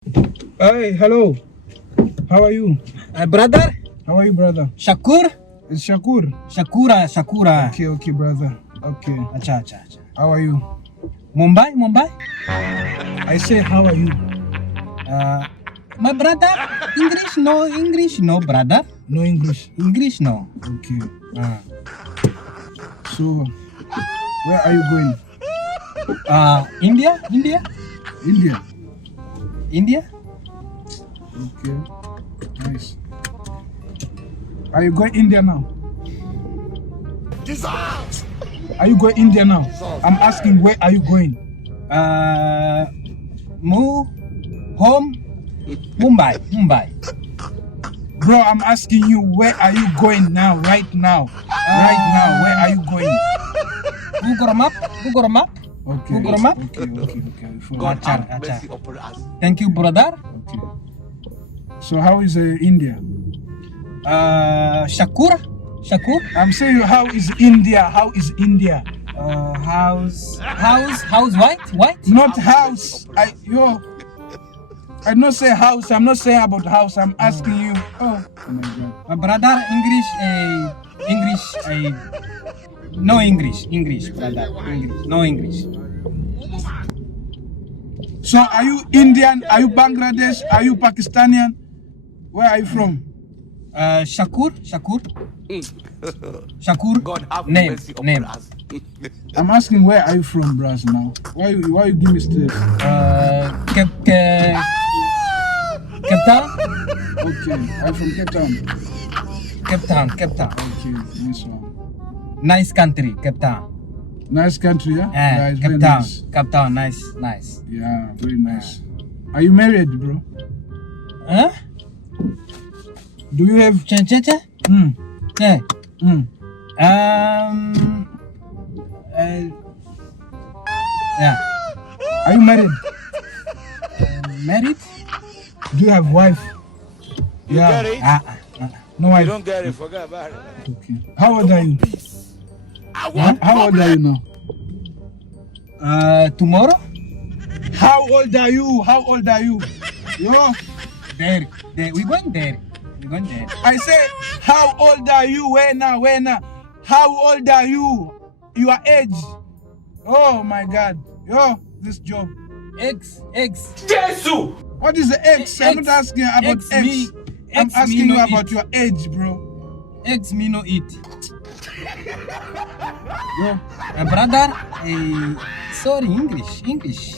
Hey, hello. How are you? Brother? How are you, brother? Shakur? It's Shakur. Shakura. Okay, brother. Okay. Acha. How are you? Mumbai? I say, how are you? My brother, English no, brother. No English. English no. Okay. So, where are you going? India? India? Okay. Nice. Are you going India now? Are you going India now? I'm asking, where are you going? Home, Mumbai. Bro, I'm asking you, where are you going now? Right now, where are you going? Google map. Okay. Google map. Okay. Acha. Thank you, brother. Okay. So how is India? Shakur. I'm saying, how is India? House white. Not house. I not say house. I'm not saying about house. I'm asking you. Oh my God. My brother, no English, brother. No English. So are you Indian? Are you Bangladesh? Are you Pakistani? Where are you from? Shakur. God have Name. mercy upon us. I'm asking, where are you from, bros? Now, why you give me stress? Cape Town. Okay, I'm from Cape Town. Cape Town. Okay, nice one. Nice country, Cape Town. Nice country, yeah. Yeah, it's very Cape Town. nice. Cape Town, nice. Yeah, very nice. Are you married, bro? Huh? Do you have? Che. Yeah. Yeah. Are you married? Married? Do you have wife? You get it? No You wife. don't get it, forget about it. Okay. How old are you? How old are you now? Tomorrow? How old are you? Yo, There. We going there. I say, how old are you? Where now? How old are you? Your age? Oh my God. Yo, this job. X. Jesus! What is the X? I'm not asking about X. I'm asking you about your age, bro. X me no eat. Yo. My brother, sorry, English.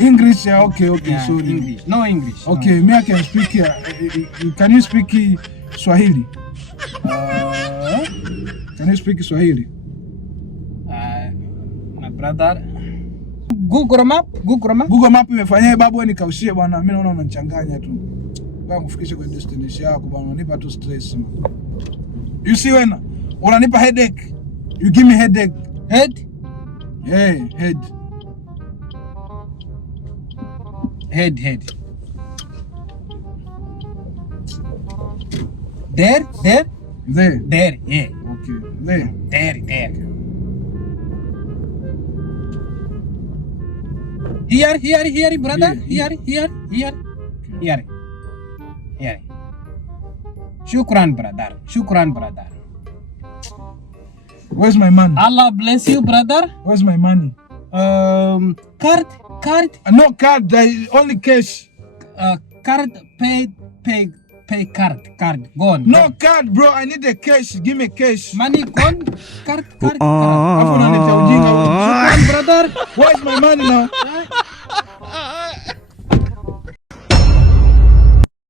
English, yeah, okay, Yeah, sorry. English. No English. no. Okay, me I can speak. Can you speak Swahili? Can you speak Swahili? My brother. Google map. Google Map imefanyia babu nikaushie bwana, mimi naona unanichanganya tu. Bwana kufikisha kwenye destination yako bwana, unanipa tu stress man. You see when unanipa headache. You give me headache. Head. Yeah, head. There. There. Yeah. Okay. There. There. Here, brother. Here. Here. Shukran, brother. Where's my money? Allah bless you, brother. Where's my money? Card. No card, only cash. Card. Pay card. Gone. No card, bro. I need a cash. Give me cash. Money gone. Card. Afu unaniletea ujinga. Shukran, brother. Where's my money now?